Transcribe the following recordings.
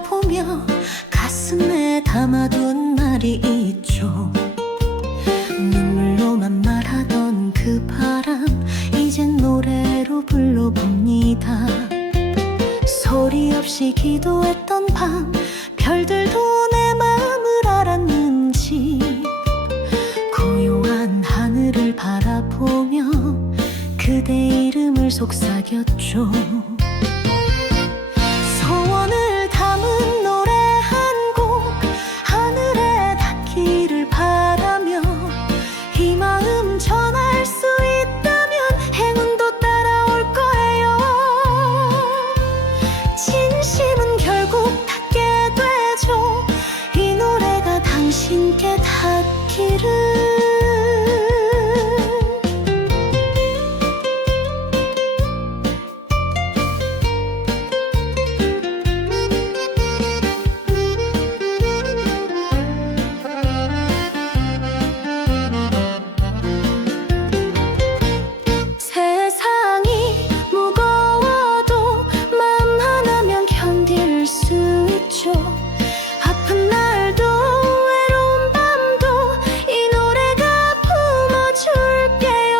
바라보며 가슴에 담아둔 말이 있죠. 눈물로만 말하던 그 바람 이젠 노래로 불러봅니다. 소리 없이 기도했던 밤 별들도 내 마음을 알았는지 고요한 하늘을 바라보며 그대 이름을 속삭였죠. 소원을 담은 노래 한 곡 하늘에 닿기를 바라며 이 마음 전할 수 있다면 행운도 따라올 거예요. 진심은 결국 닿게 되죠. 이 노래가 당신께 닿기를. 아픈 날도 외로운 밤도 이 노래가 품어줄게요.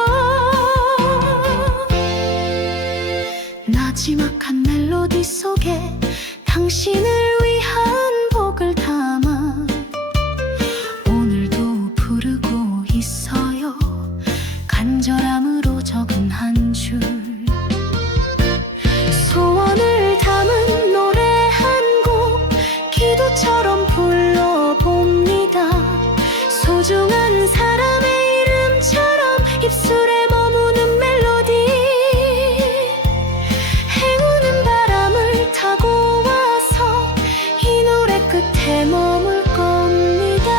나지막한 멜로디 속에 당신을 위한 복을 담아 오늘도 부르고 있어요. 간절함으로 적은 한 줄. 소원을 담은 노래 기도처럼 불러봅니다. 소중한 사람의 이름처럼 입술에 머무는 멜로디. 행운은 바람을 타고 와서 이 노래 끝에 머물 겁니다.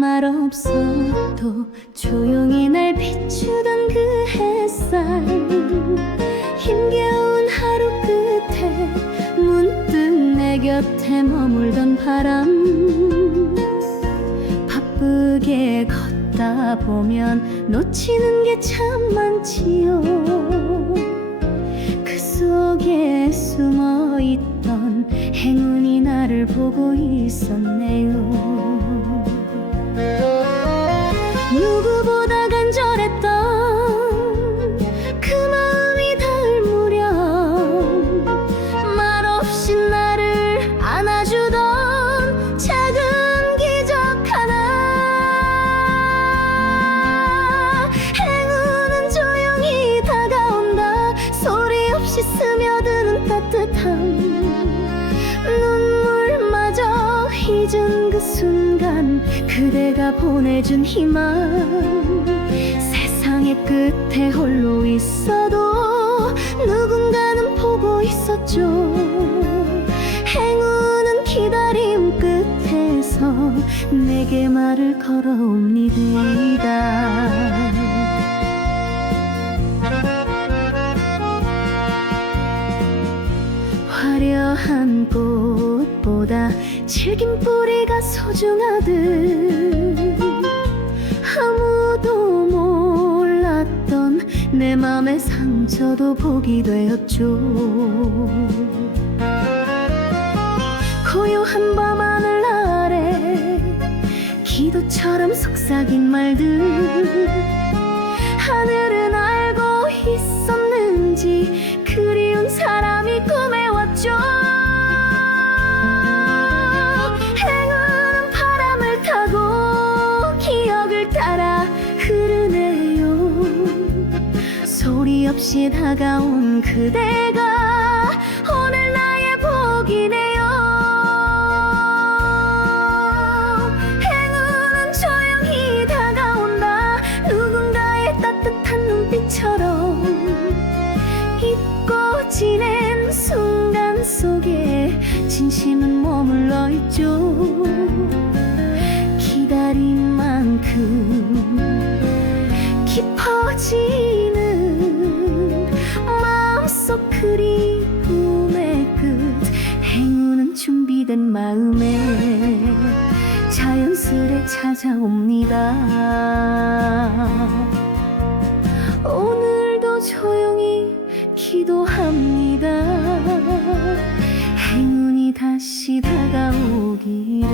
말 없어도 조용히 날 비추던 그 햇살. 힘겨운 하루 끝에 문득 내 곁에 머물던 바람. 바쁘게 걷다 보면 놓치는 게 참 많지요. 그 속에 숨어있던 행운이 나를 보고 있었네요. 누구보다 간절했던 그 마음이 닿을 무렵 말없이 나를 안아주던 작은 기적 하나. 행운은 조용히 다가온다. 소리 없이 스며드는 따뜻함. 눈물마저 잊은 그 순간 그대가 보내준 희망. 세상의 끝에 홀로 있어도 누군가는 보고 있었죠. 행운은 기다림 끝에서 내게 말을 걸어옵니다. 화려한 꽃보다 질긴 뿌리가 소중하듯 아무도 몰랐던 내 맘의 상처도 복이 되었죠. 고요한 밤 하늘 아래 기도처럼 속삭인 말들. 하늘은 알고 있었는지 그리운 사람이 꿈에 왔죠. 행운은 바람을 타고 기억을 따라 흐르네요. 소리 없이 다가온 그대가 오늘 나의 복이네요. 행운은 조용히 다가온다. 진심은 머물러 있죠. 기다린 만큼 깊어지는 마음속 그리움의 끝. 행운은 준비된 마음에 자연스레 찾아옵니다. 오늘도 조용히 기도합니다. 행운이 다시 다가오기를.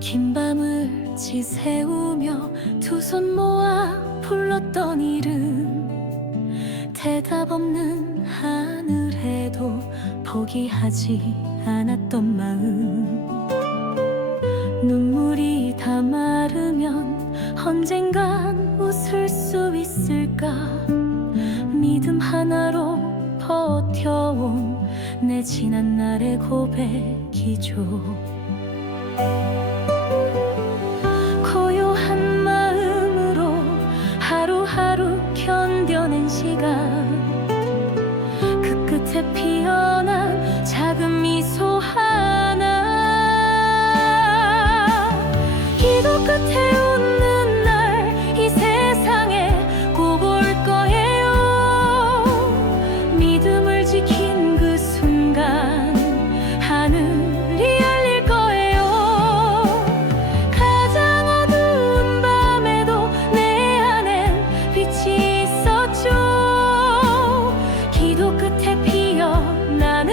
긴 밤을 지새우며 두 손 모아 불렀던 이름, 대답 없는 하늘에도 포기하지 않았던 마음. 눈물이 다 마르면 언젠간 웃을 수 있을까. 믿음 하나로 버텨온 내 지난 날의 고백이죠. 고요한 마음으로 하루하루 견뎌낸 시간, 그 끝에 피어난 작은 미소 하나. 기도 끝에 웃는 날 이 세상에 꼭 올 거예요. 믿음을 지킨 그 순간 하늘이 열릴 거예요. 가장 어두운 밤에도 내 안엔 빛이 있었죠. 기도 끝에 피어나는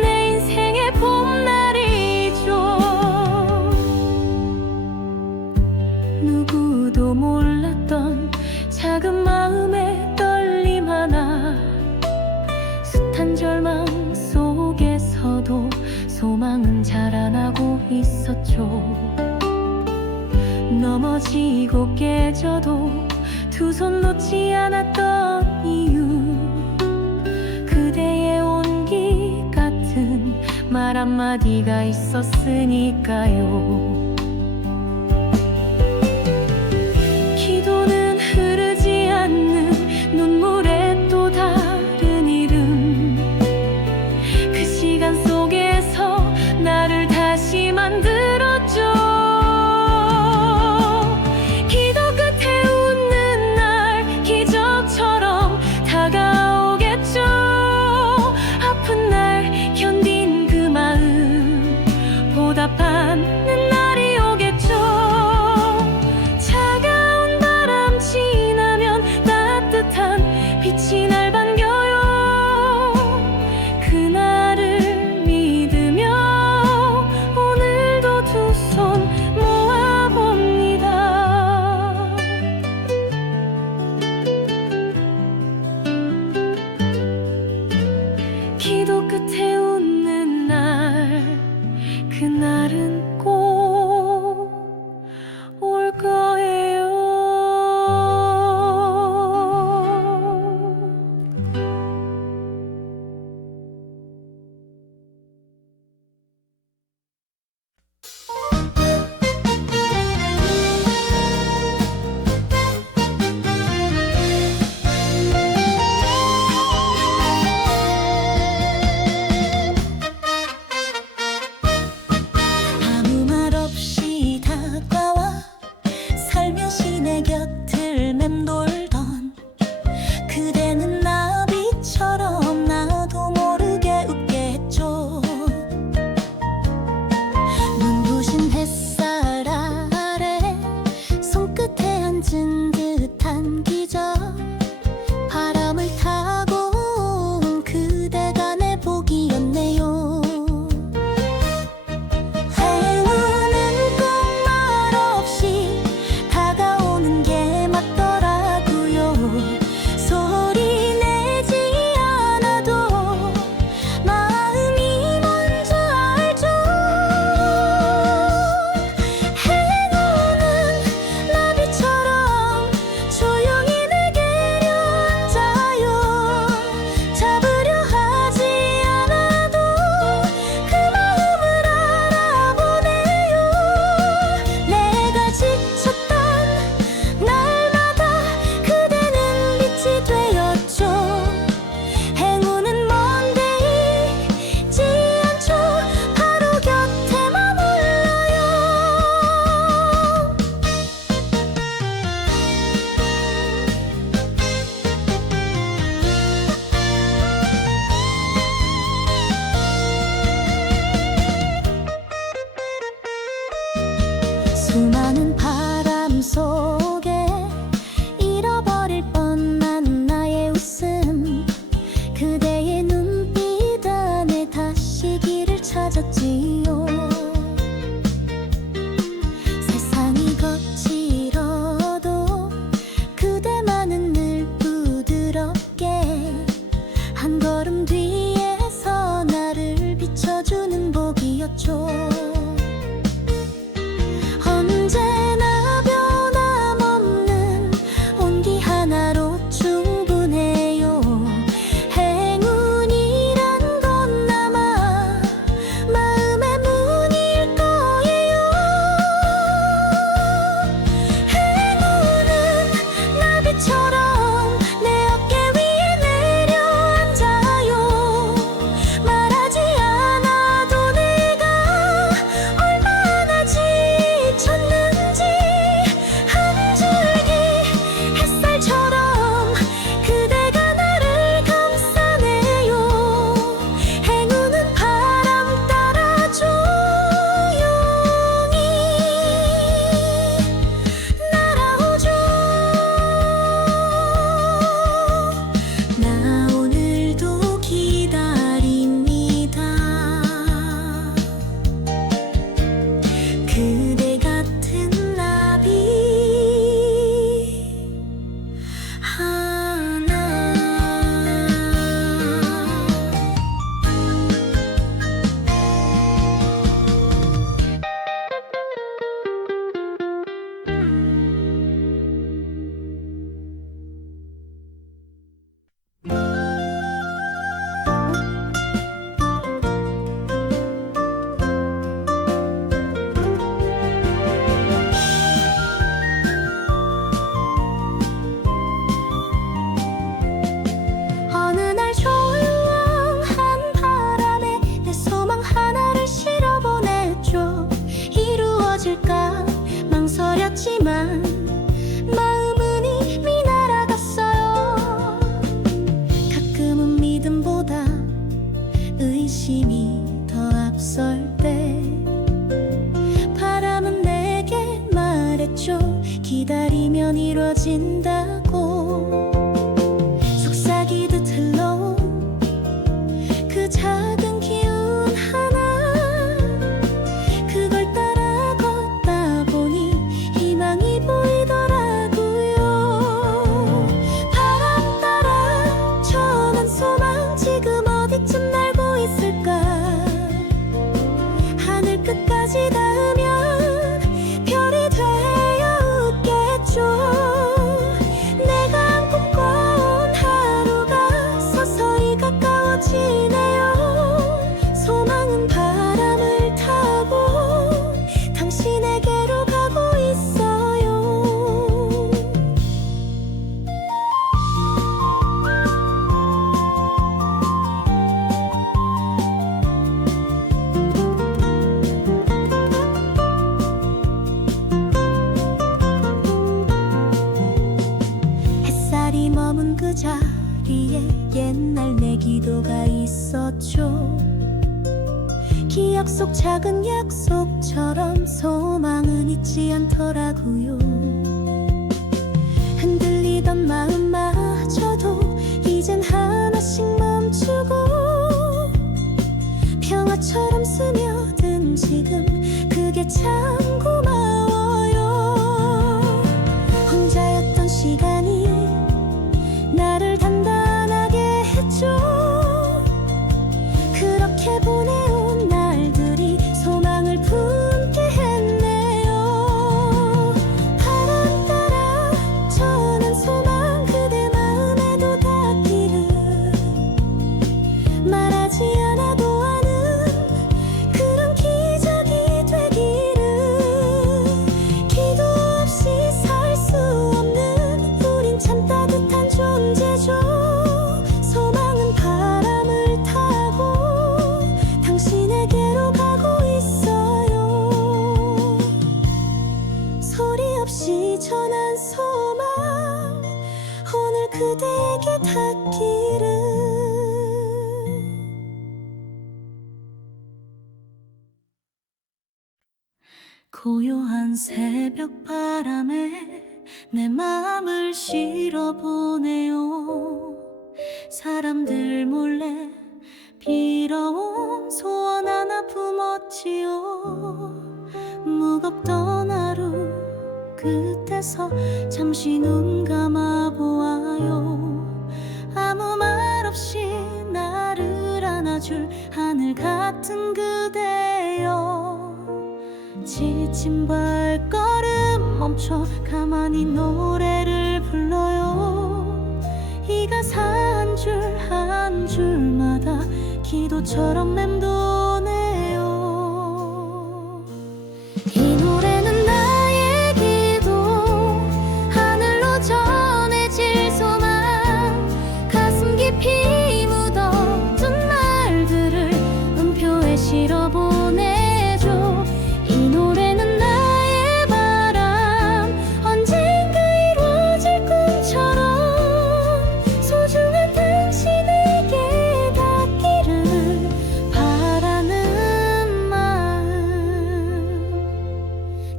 내 인생의 봄날이죠. 누구도 몰랐던 작은 마음의 떨림 하나, 숱한 절망 속에서도 소망은 자라나고 있었죠. 넘어지고 깨져도 두 손 놓지 않았던 이유, 그대의 온기 같은 말 한마디가 있었으니까요. 기도는 흐르지 않는 눈물의 또 다른 이름, 그 시간 속에서 나를 다시 만들었죠. 기도 끝에 웃는 날 기적처럼 다가오겠죠. 아픈 날 견딘 그 마음 보답하는 날이 오겠죠. 차가운 바람 지나면 따뜻한 빛이 날 반겨요. 그날을 믿으며 오늘도 두 손 모아봅니다. 기도 끝에 웃는 날, 그날은 꼭 올 거예요. 아무 말 없이 다가와 살며시 내 곁을 맴돌던 그대는 나비처럼 나도 모르게 웃게 했죠. 눈부신 햇살 아래 손끝에 앉은 듯한 기적, 바람을 타고 온 그대가 내 복이었네요. 행운은 꼭 말 없이 다가오 있지만 마음은 이미 날아갔어요. 가끔은 믿음보다 의심이 더 앞설 때 바람은 내게 말했죠. 기다리면 이루어진다고. 속삭이듯 흘러온 그 작은 기운 하나, 그걸 따라 걷다 보니 희망이 보이더라고요. 바람 따라 전한 소망 지금 어디쯤 날고 있을까. 하늘 끝까지 닿으면 별이 되어 웃겠죠. 내가 꿈꿔온 하루가 서서히 가까워지네요. 소망은 바람을 타고 당신에게로 가고 있어요. 햇살이 머문 그 자리에 옛날 내 기도가 있었죠. 기억 속 작은 약속처럼 소망은 잊지 않더라고요. 흔들리던 마음마저도 이젠 하나씩 멈추고 평화처럼 스며든 지금 그게 참 고마워요. 혼자였던 시간이 나를 단단하게 했죠. 그렇게 보내온 날들이 소망을 품게 했네요. 바람 따라 전한 소망 그대 마음에도 닿기를, 말하지 않아도 아는 그런 기적이 되기를. 기도 없이 살 수 없는 우린 참 따뜻한 존재죠. 소망은 바람을 타고 당신에게로 가고 있어요. 소리 없이 전한 소망 오늘 그대에게 닿기를. 고요한 새벽 바람에 내 맘을 실어보네요. 사람들 몰래 빌어온 소원 하나 품었지요. 무겁던 하루 끝에서 잠시 눈 감아보아요. 아무 말 없이 나를 안아줄 하늘 같은 그대여. 지친 발걸음 멈춰 가만히 노래를 불러요. 이 가사 한 줄 한 줄마다 기도처럼 맴도네요. 이 노래는 나의 기도, 하늘로 전해질 소망, 가슴 깊이 묻어둔 말들을 음표에 실어보내줘. 이 노래는 나의 바람, 언젠가 이루어질 꿈처럼 소중한 당신에게 닿기를 바라는 마음.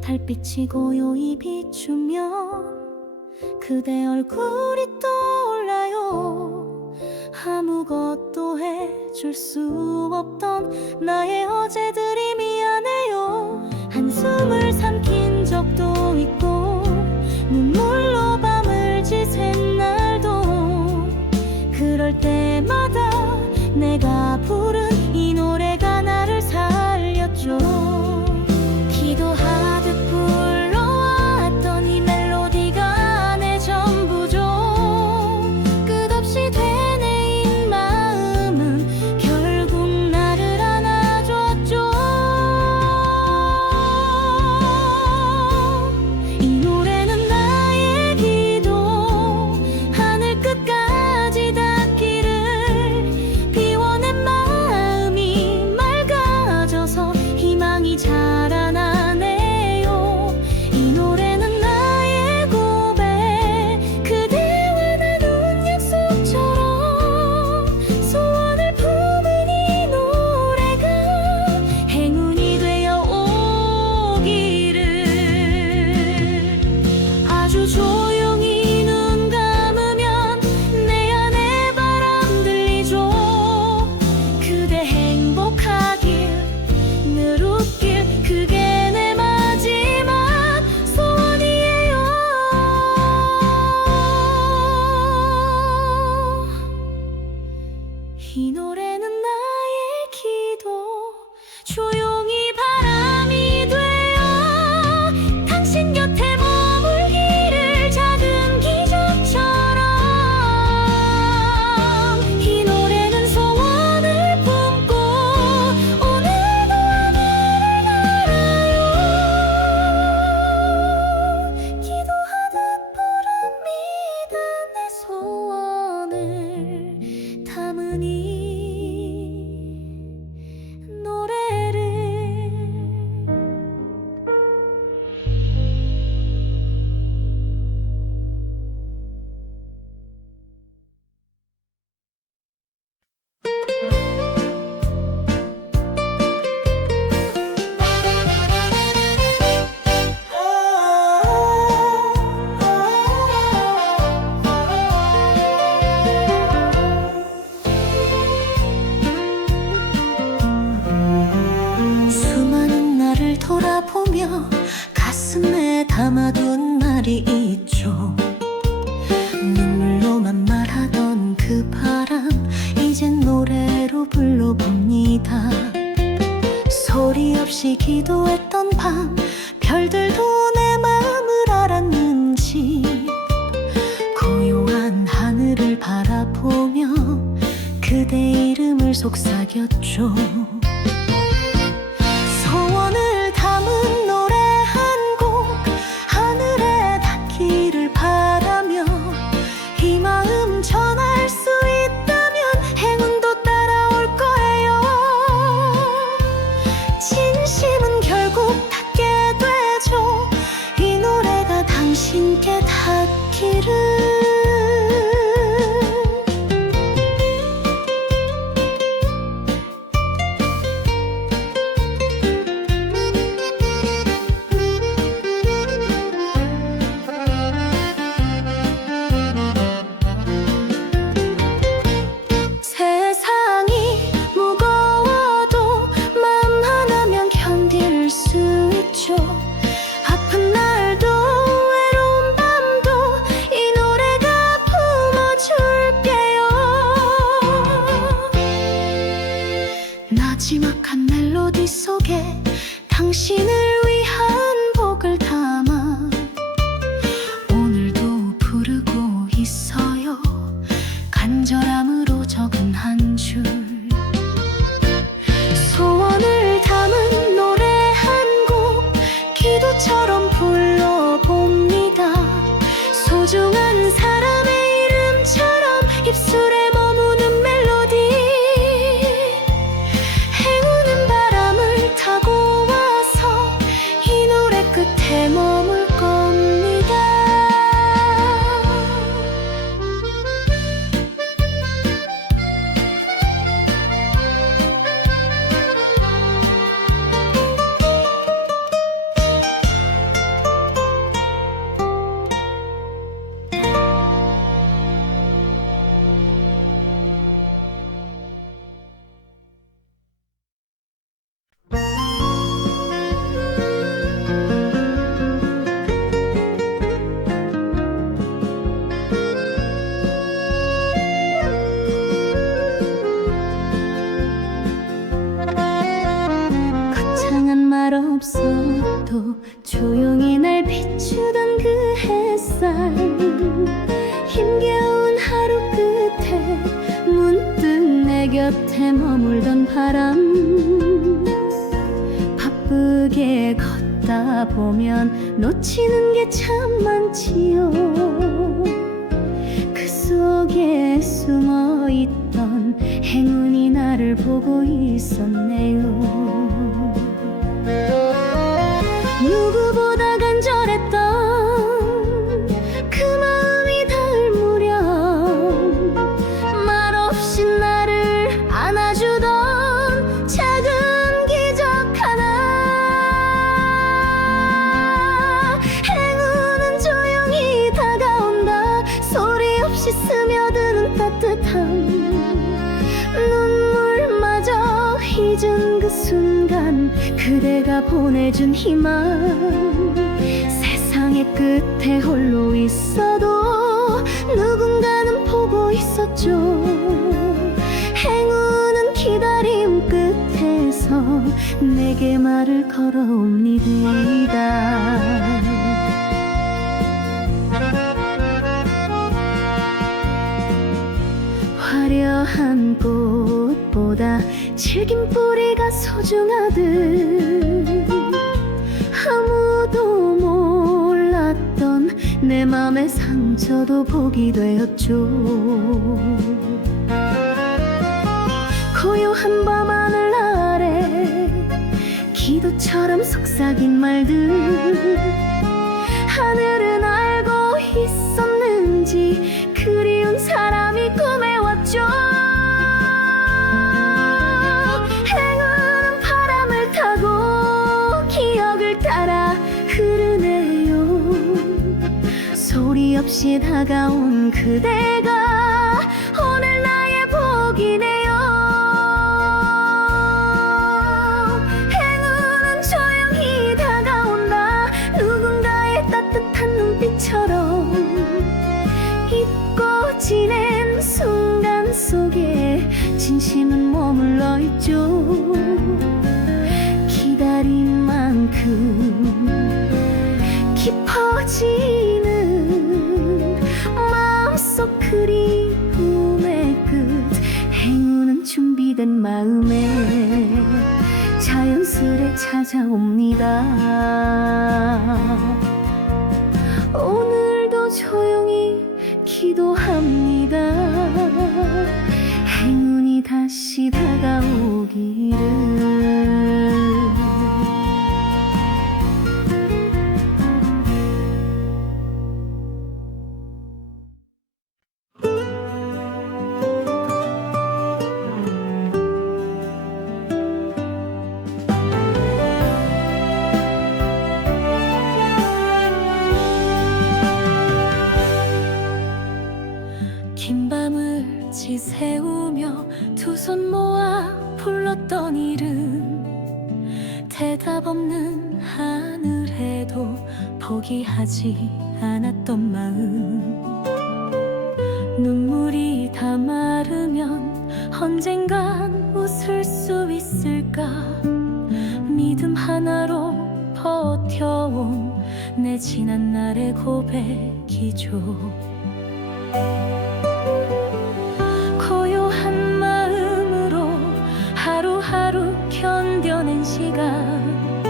달빛이 고요히 비추면 그대 얼굴이 떠올라요. 아무것도 해줄 수 없던 나의 어제들이 미안해요. 한숨을 삼킨 적도 있고 눈물로 밤을 지샌 날도, 그럴 때마다 내가 부른 이 노래가 나를 살렸죠. 기도하듯 불러왔던 이 멜로디가 내 전부죠. 끝없이 되뇌인 마음은 결국 나를 안아줬죠. 날이 있죠. 눈물로만 말하던 그 바람 이젠 노래로 불러봅니다. 소리 없이 기도했던 밤 별들도 내 마음을 알았는지 고요한 하늘을 바라보며 그대 이름을 속삭였죠. 소원을 담은 노래 한 곡 하늘에 닿기를 바라며 이 마음 전할 수 있다면 행운도 따라올 거예요. 진심은 결국 닿게 되죠. 이 노래가 당신께 닿기를. 아픈 날도 외로운 밤도 이 노래가 품어줄게요. 나지막한 멜로디 속에 당신을 위한 복을 담아 오늘도 부르고 있어요. 간절함으로 적은 한 줄. 소원을 담은 노래 기도처럼 불러봅니다. 소중한 사람의 이름처럼 입술에 머무는 멜로디. 행운은 바람을 타고 와서 이 노래 끝에 머물 겁니다. 말 없어도 조용히 날 비추던 그 햇살. 힘겨운 하루 끝에 문득 내 곁에 머물던 바람. 바쁘게 걷다 보면 놓치는 게 참 많지요. 그 속에 숨어있던 행운이 나를 보고 있었네요. 누구보다 간절했던 그 마음이 닿을 무렵 말없이 나를 안아주던 작은 기적 하나. 행운은 조용히 다가온다. 소리 없이 스며드는 따뜻함. 눈물마저 잊은 그 순간 그대가 보내준 희망. 세상의 끝에 홀로 있어도 누군가는 보고 있었죠. 행운은 기다림 끝에서 내게 말을 걸어옵니다. 화려한 꽃보다 질긴 뿌리가 소중하듯 아무도 몰랐던 내 맘의 상처도 복이 되었죠. 고요한 밤하늘 아래 기도처럼 속삭인 말들. 하늘은 알고 있었는지 그리운 사람이 꿈에 왔죠. 행운은 바람을 타고 기억을 따라 흐르네요. 소리 없이 다가온 그대가 오늘 나의 복이네요. 행운은 조용히 다가온다. 누군가의 따뜻한 눈빛 그리움의 끝 행운은 준비된 마음에 자연스레 찾아옵니다. 오늘도 조용히 기도합니다. 행운이 다시 다가오기를. 긴 밤을 지새우며 두 손 모아 불렀던 이름, 대답 없는 하늘에도 포기하지 않았던 마음. 눈물이 다 마르면 언젠간 웃을 수 있을까. 믿음 하나로 버텨온 내 지난 날의 고백이죠. 고요한 마음으로 하루하루 견뎌낸 시간,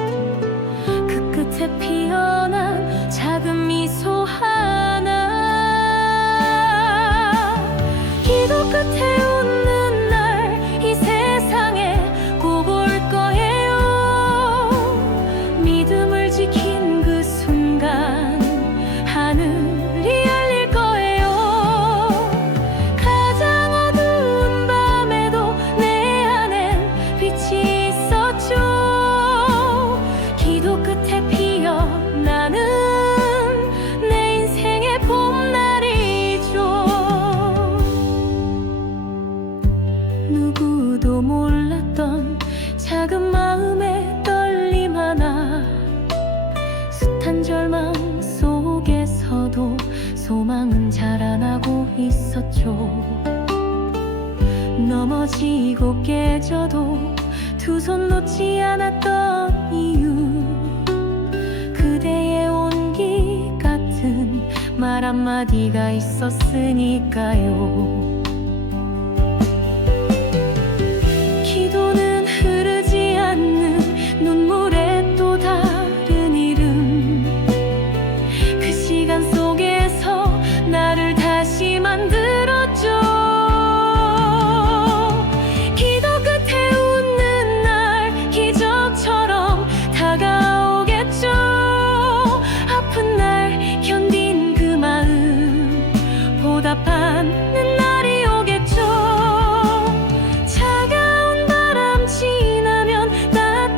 그 끝에 피어난 작은 미소 하나. 기도 끝에 웃는 날 이 세상에 꼭 올 거예요. 믿음을 지킨 그 순간 하늘이 열릴 거예요. 가장 어두운 밤에도 내 안엔 빛이 있었죠. 기도 끝에 피어나는 내 인생의 봄날이죠. 누구도 몰랐던 작은 마음의 떨림 하나, 숱한 절망 속에서도 소망은 자라나고 있었죠. 넘어지고 깨져도 두 손 놓지 않았던 이유, 그대의 온기 같은 말 한마디가 있었으니까요. 기도는 흐르지 않는 눈물의 또 다른 이름, 그 시간 속에서 나를 다시 만들었죠. 기도 끝에 웃는 날 기적처럼 다가오겠죠. 아픈 날 견딘 그 마음 보답하는 날이 오겠죠. 차가운 바람 지나면 따뜻한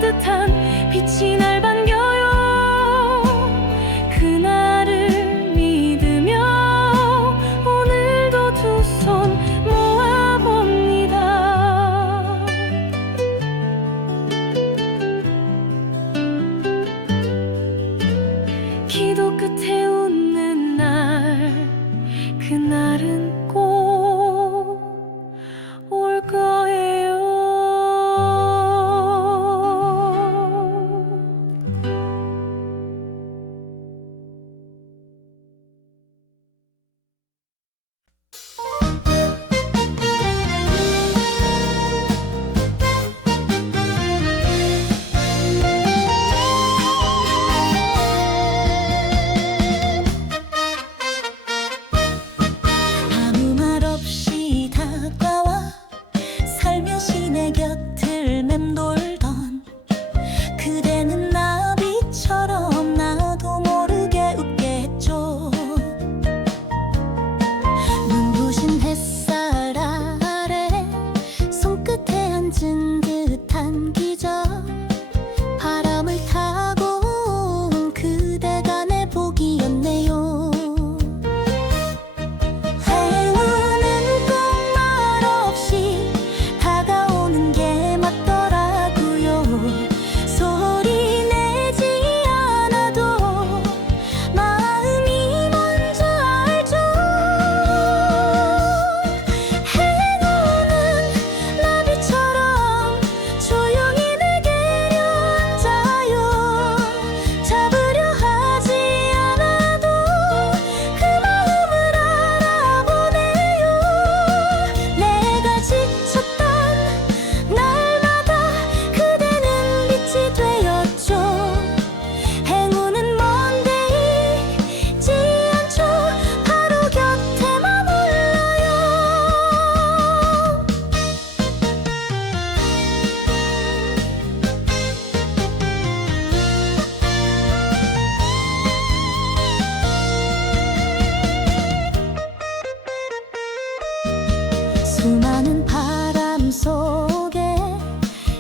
수많은 바람 속에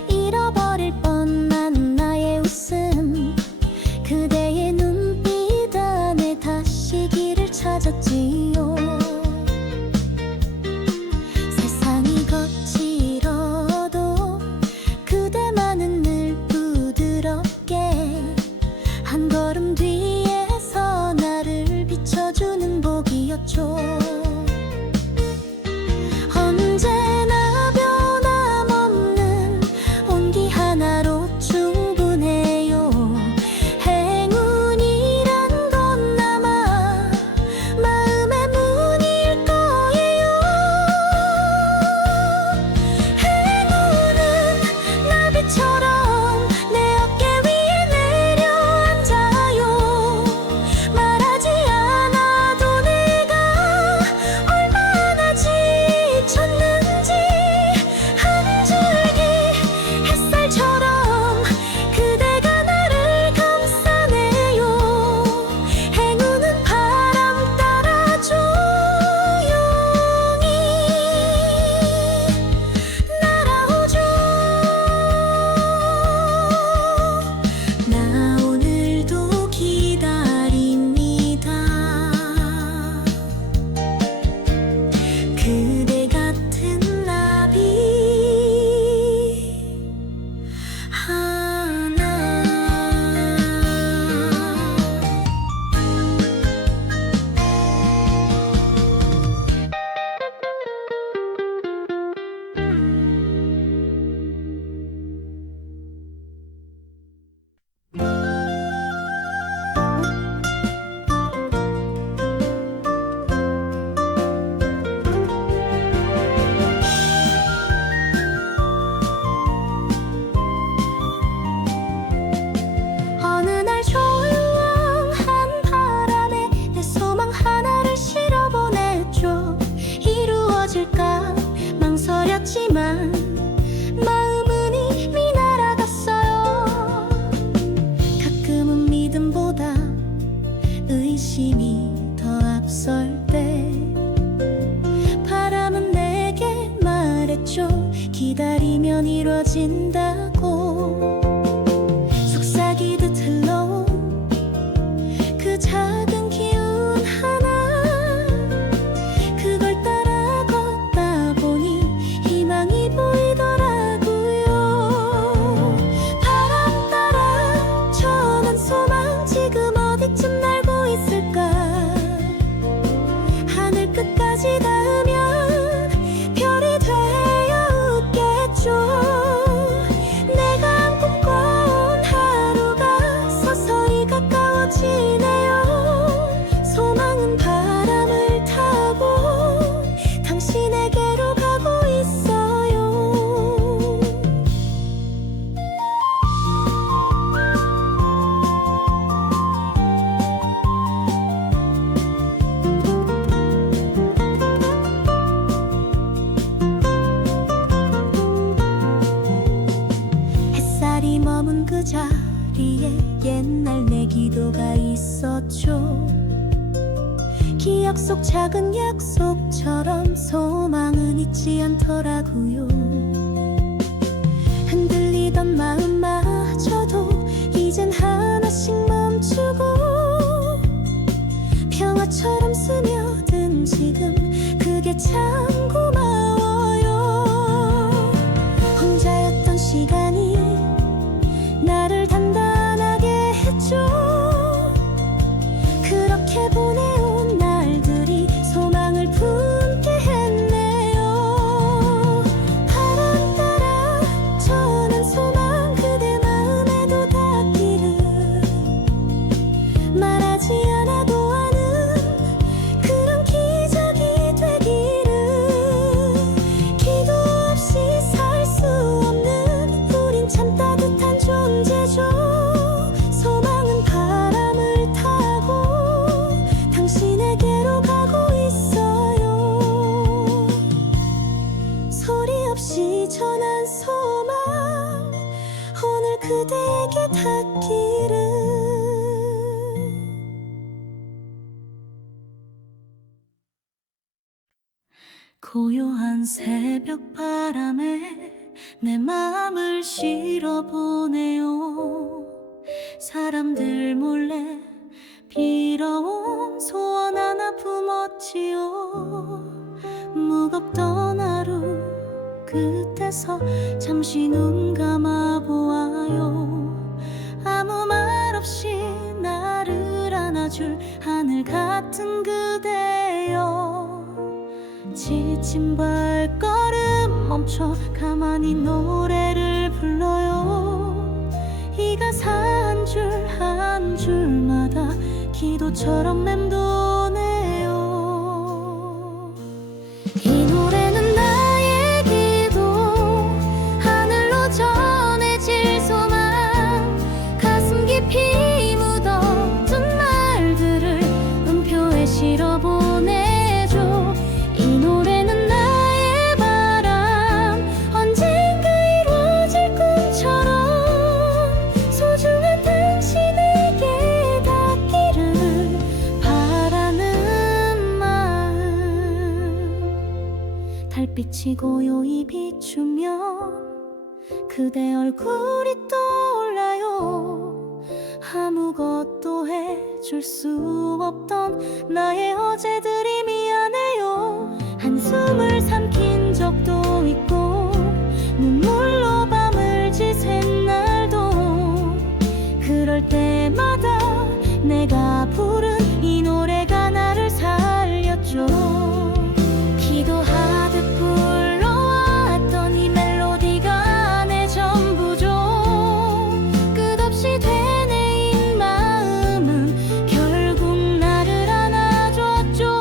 잃어버릴 뻔한 나의 웃음, 그대의 눈빛 안에 다시 길을 찾았지요. 세상이 거칠어도 그대만은 늘 부드럽게 한 걸음 뒤에서 나를 비춰주는 복이었죠. 언제나 변함없는 온기 하나로 충분해요. 행운이란 건 아마 마음의 문일 거예요. 행운은 나비처럼 내 어깨 위에 내려앉아요. 말하지 않아도 내가 얼마나 지쳤는지 한 줄기 햇살처럼 그대가 나를 감싸네요. 행운은 바람 따라 조용히 날아오죠. 나 오늘도 기다립니다. 그대 같은 나비 하나. 어느 날 조용한 바람에 내 소망 하나를 실어보냈죠. 이루어질까 망설였지만 마음은 이미 날아갔어요. 가끔은 믿음보다 의심이 더 앞설 때 바람은 내게 말했죠. 기다리면 이루어진다고. 속삭이듯 흘러온 그 작은 기운 하나, 그걸 따라 걷다 보니 희망이 보이더라고요. 바람 따라 전한 소망 지금 어디쯤 날고 있을까. 하늘 끝까지 닿으면 별이 되어 웃겠죠. 내가 꿈꿔온 하루가 서서히 가까워지네요. 소망은 바람을 타고 당신에게로 가고 있어요. 햇살이 머문 그 자리에 옛날 내 기도가 있었죠. 기억 속 작은 약속처럼 소망은 잊지 않더라고요. 흔들리던 마음마저도 이젠 하나씩 멈추고 평화처럼 스며든 지금 그게 참 고마워요. 혼자였던 시간이 나를 단단하게 했죠. 그렇게 보내온 날들이 소망을 품게 했네요. 바람 따라 전한 소망 그대 마음에도 닿기를, 말하지 않아도 아는 그런 기적이 되기를. 고요한 새벽 바람에 내 맘을 실어보네요. 사람들 몰래 빌어온 소원 하나 품었지요. 무겁던 하루 끝에서 잠시 눈 감아보아요. 아무 말 없이 나를 안아줄 하늘 같은 그대여. 지친 발걸음 멈춰 가만히 노래를 불러요. 이 가사 한 줄 한 줄마다 기도처럼 맴도네요. 이 노래는 나의 기도, 하늘로 전해질 소망, 가슴 깊이 묻어둔 말들을 음표에 실어보내줘. 이 노래는 나의 바람, 언젠가 이루어질 꿈처럼 소중한 당신에게 닿기를 바라는 마음. 달빛이 고요히 비추면 그대 얼굴이 떠올라요. 아무것도 해줄 수 없던 나의 어제들이 미안해요. 한숨을 삼킨 적도 있고 눈물로 밤을 지샌 날도, 그럴 때마다 내가 부른 이 노래가 나를 살렸죠. 기도하듯 불러왔던 이 멜로디가 내 전부죠. 끝없이 되뇌인 마음은 결국 나를 안아줬죠.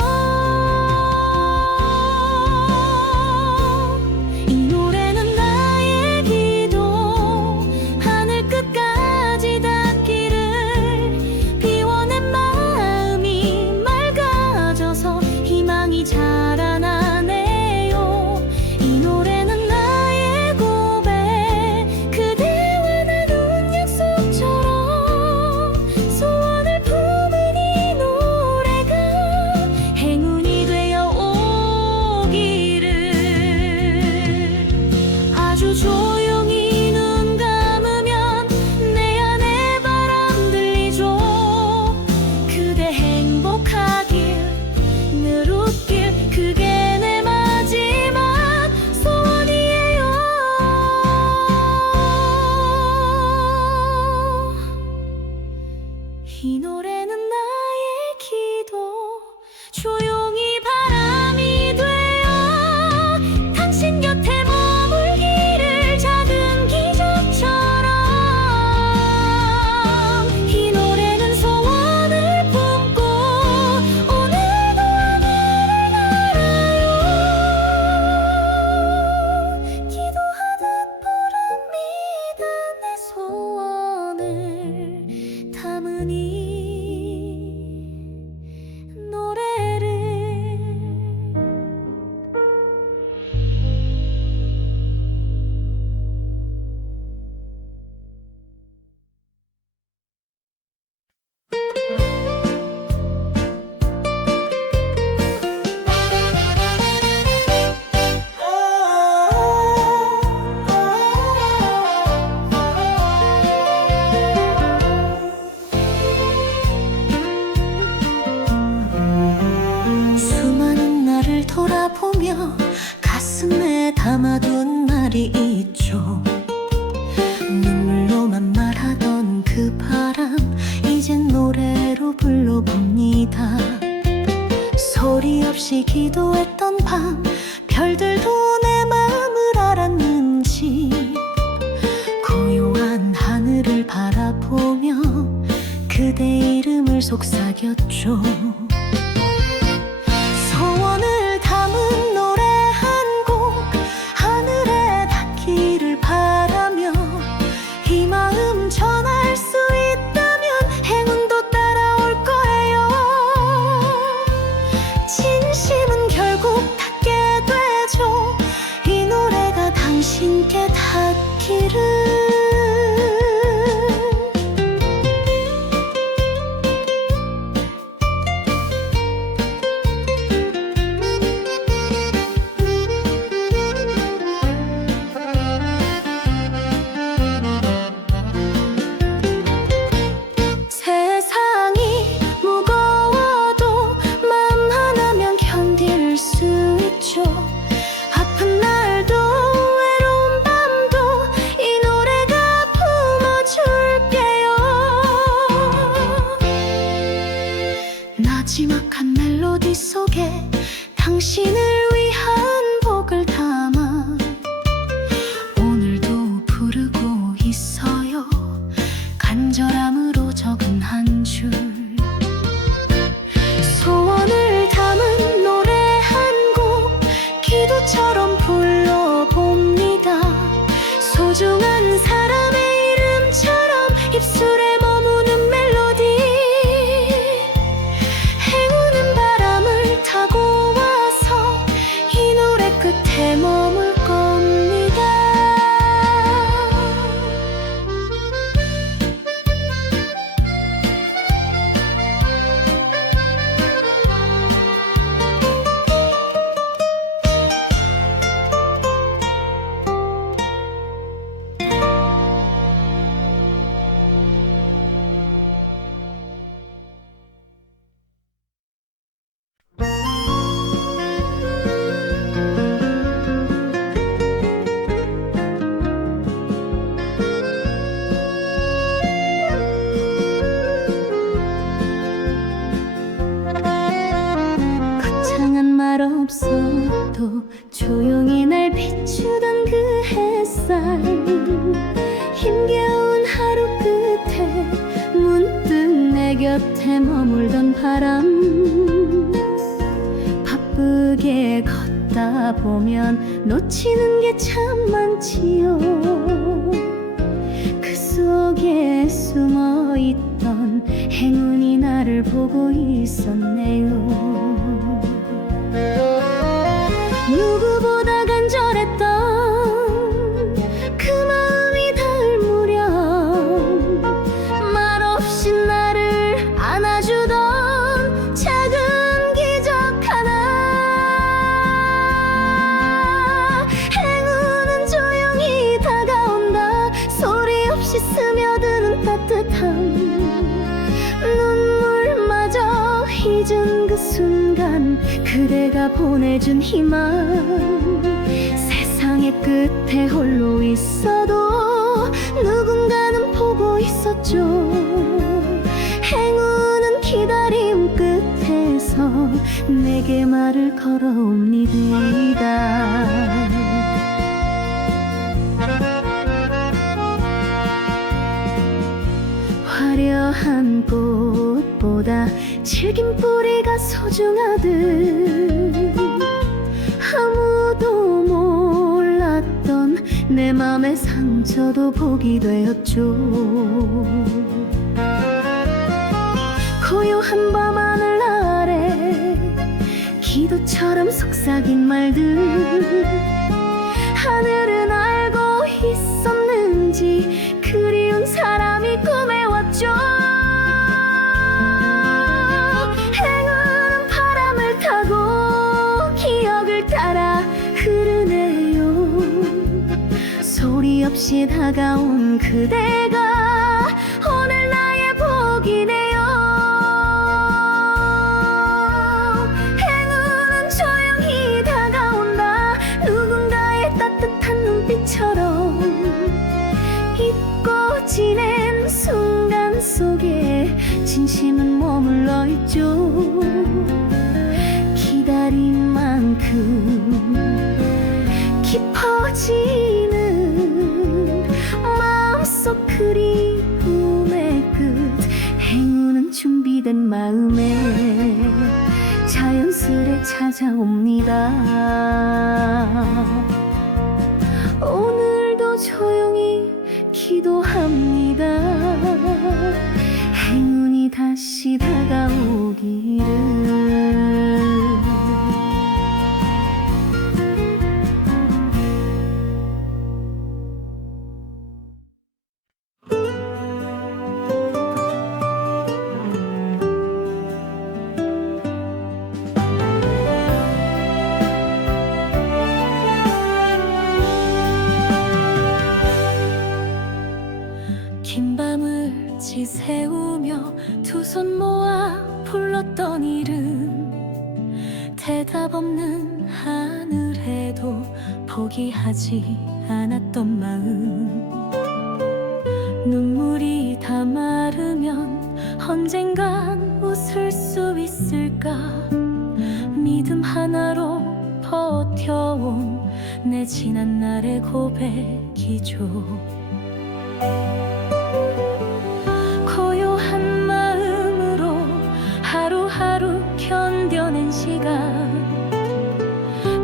이 노래는 나의 기도, 하늘 끝까지 닿기를. 비워낸 마음이 맑아져서 희망이 자라나네요. 이 노래는 나의 고백, 그대와 나눈 약속처럼 소원을 품은 이 노래가 행운이 되어 오기를. 아주 조용히 눈 감으면 내 안에 바람 들리죠. 그대 행복하길, 늘 웃길, 그게 내 마지막 소원이에요. 이 노래는 나의 기도, 조용히 바람이 되어 당신 곁에 머물기를. 작은 기적처럼 이 노래는 소원을 품고 오늘도 하늘을 날아요. 기도하듯 부릅니다 내 소원을 담은 이 노래를. 수많은 나를 돌아보며 가슴에 담아둔 말이 있죠. 눈물로만 말하던 그 바람, 이젠 노래로 불러봅니다. 소리 없이 기도했던 밤, 별들도 내 마음을 알았는지 고요한 하늘을 바라보며 그대 이름을 속삭였죠. 소원을 담은 노래 한 곡 하늘에 닿기를 바라며, 이 마음 전할 수 있다면 행운도 따라올 거예요. 진심은 결국 닿게 되죠. 이 노래가 당신께 닿기를. 멜로디 속에 당신을 위한 곡을 담아 오늘도 부르고 있어요. 간절함으로 적은 한 줄, 소원을 담은 노래 한 곡 기도처럼 불러봅니다. 소중한 사람의 이름처럼 입술에 머무는 멜로디, 행운은 바람을 타고 와서 이 노래 끝에 머물 겁니다. 거창한 말 없어도 조용히 날 비추던 그 햇살, 힘겨운 하루 끝에 문득 내 곁에 머물던 바람, 바쁘게 걷다 보면 놓치는 게 참 많지요. 그 속에 숨어있던 행운이 나를 보고 있었네요. 누구보다 간절했던 그 마음이 닿을 무렵 말없이 나를 안아주던 작은 기적 하나, 행운은 조용히 다가온다. 소리 없이 스며드는 따뜻함, 눈물마저 잊은 그 순간 그대가 보내준 희망. 세상의 끝에 홀로 있어도 누군가는 보고 있었죠. 행운은 기다림 끝에서 내게 말을 걸어옵니다. 화려한 꽃보다 질긴 뿌리가 소중하듯 아무도 몰랐던 내 맘의 상처도 복이 되었죠. 고요한 밤하늘 아래 기도처럼 속삭인 말들, 하늘은 알고 있었는지 그리운 사람이 꿈에 왔죠. 행운은 바람을 타고 기억을 따라 흐르네요. 소리 없이 다가온 그대가 오늘 나의 복이네요. 행운은 조용히 다가온다. 누군가의 따뜻한 눈빛처럼 잊고 지낸 순간 속에 진심은 머물러 있죠. 기다린 만큼 깊어지는 마음속 그리움의 끝, 행운은 준비된 마음에 자연스레 찾아옵니다. 오늘도 조용히 기도합니다. 행운이 다시 다가오기를. 긴 밤을 지새우며 두 손 모아 불렀던 이름, 대답 없는 하늘에도 포기하지 않았던 마음. 눈물이 다 마르면 언젠간 웃을 수 있을까. 믿음 하나로 버텨온 내 지난 날의 고백이죠. 고요한 마음으로 하루하루 견뎌낸 시간,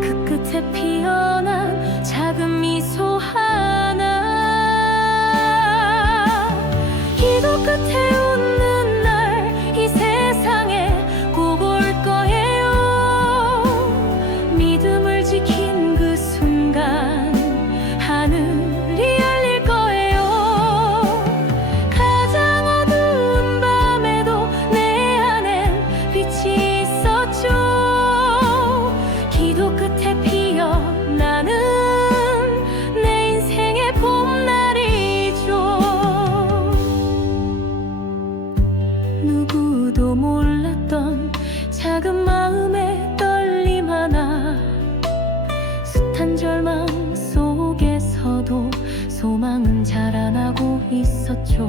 그 끝에 피어난 작은 미소 하나, 기도 끝에 웃는 날 이 세상에 꼭 올 거예요. 믿음을 지킨 그 순간 하늘이 열릴 거예요. 가장 어두운 밤에도 내 안엔 빛이 있었죠. 기도 끝에 피어나는 내 인생의 봄날이죠. 누구도 몰랐던 작은 마음의 떨림 하나, 숱한 절망 속에서도 소망은 자라나고 있었죠.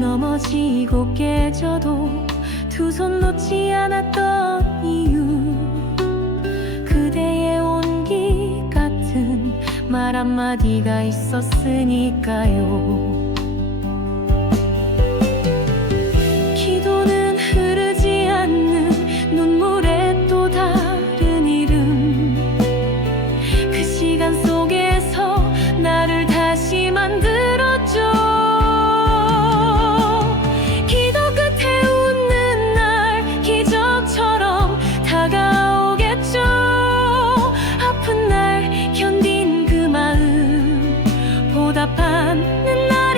넘어지고 깨져도 두 손 놓지 않았던 이유, 그대의 온기 같은 말 한마디가 있었으니까요. 기도는 흐르지 않는 눈물의 또 다른 이름, 그 시간 속에서 나를 다시 만들었죠. 기도 끝에 웃는 날 기적처럼 다가오겠죠. 아픈 날 견딘 그 마음 보답하는 날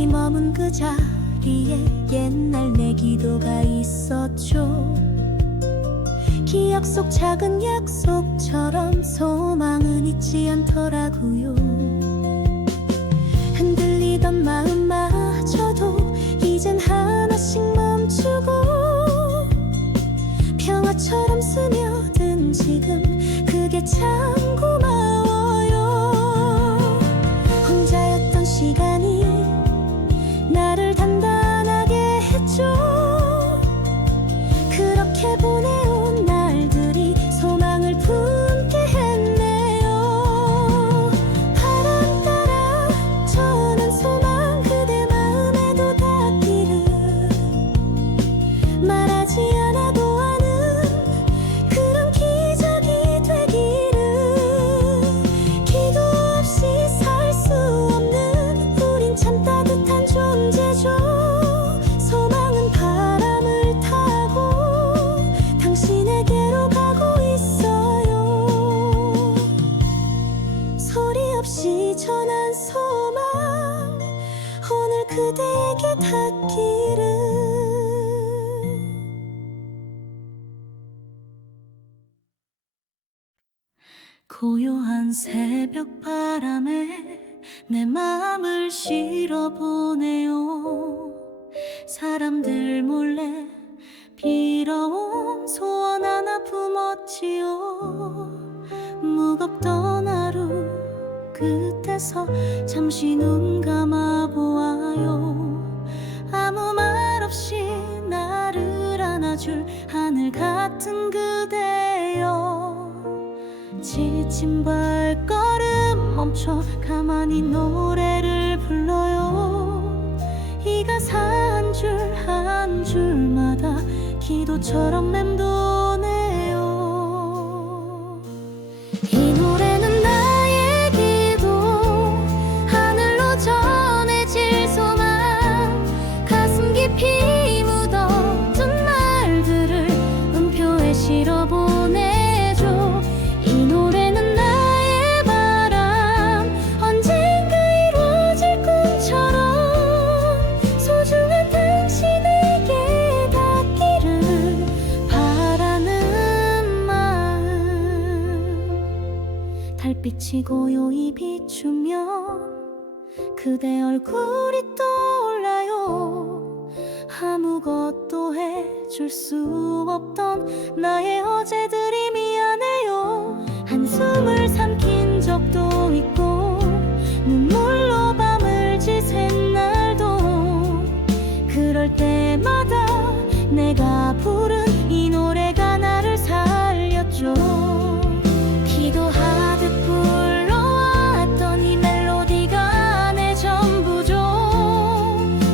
조용히 머문 그 자리에 옛날 내 기도가 있었죠. 기억 속 작은 약속처럼 소망은 잊지 않더라고요. 흔들리던 마음마저도 이젠 하나씩 멈추고 평화처럼 스며든 지금 그게 참 고마워요. 혼자였던 시간이 나를 단단하게 했죠. 그렇게 보내온 날들이 소망을 품게 했네요. 바람 따라 저는 소망 그대 마음에도 닿기를, 말하지 않아도 아는 그런 기적이 되기를. 기도 없이 살 수 없는 우린 참 따뜻한 존재죠. 소망은 바람을 타고 당신에게로 가고 있어요. 소리 없이 전한 소망 오늘 그대에게 닿기를. 고요한 새벽 바람에 내 마음을 실어보네요. 사람들 몰래 빌어온 소원 하나 품었지요. 무겁던 하루 끝에서 잠시 눈 감아보아요. 아무 말 없이 나를 안아줄 하늘 같은 그대여. 지친 발걸음 멈춰 가만히 노래를 불러요. 이 가사 한 줄 한 줄마다 기도처럼 맴도네요. 이 노래는 나의 기도, 하늘로 전해질 소망, 가슴 깊이 묻어둔 말들을 음표에 실어보내줘. 이 노래는 나의 바람, 언젠가 이루어질 꿈처럼 소중한 당신에게 닿기를 바라는 마음. 달빛이 고요히 비추면 그대 얼굴이 떠올라요. 아무것도 해줄 수 없던 나의 어제들이 미안해요. 한숨을 삼킨 적도 있고 눈물로 밤을 지샌 날도, 그럴 때마다 내가 부른 이 노래가 나를 살렸죠. 기도하듯 불러왔던 이 멜로디가 내 전부죠.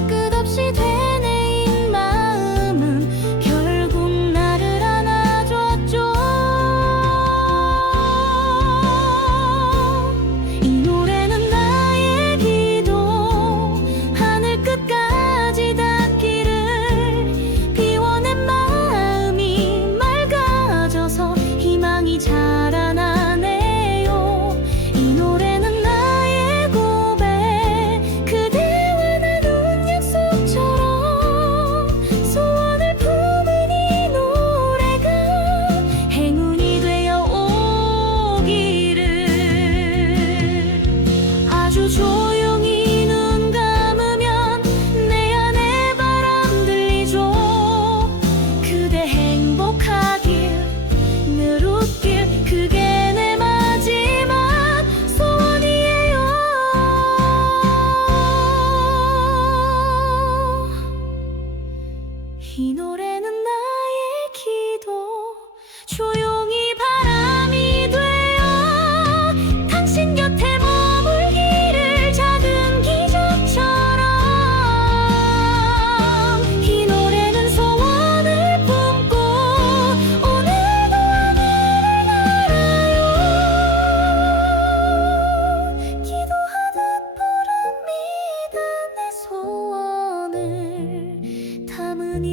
끝없이 되뇌인 마음은 결국 나를 안아줬죠. 이 노래는 나의 기도, 하늘 끝까지 닿기를. 비워낸 마음이 맑아져서 희망이 자라나네요. 이 노래는 나의 고백, 그대와 나눈 약속처럼 소원을 품은 이 노래가 행운이 되어 오기를. 아주 조용히 눈 감으면 내 안에 바람 들리죠. 그대 행복하길, 늘 웃길, 그게 내 마지막 소원이에요. 이 노래는 나의 기도, 조용히 바람이 되어 당신 곁에 머물기를. 작은 기적처럼 이 노래는 소원을 품고 오늘도 하늘을 날아요. 기도하듯 부릅니다 내 소원을 담은 이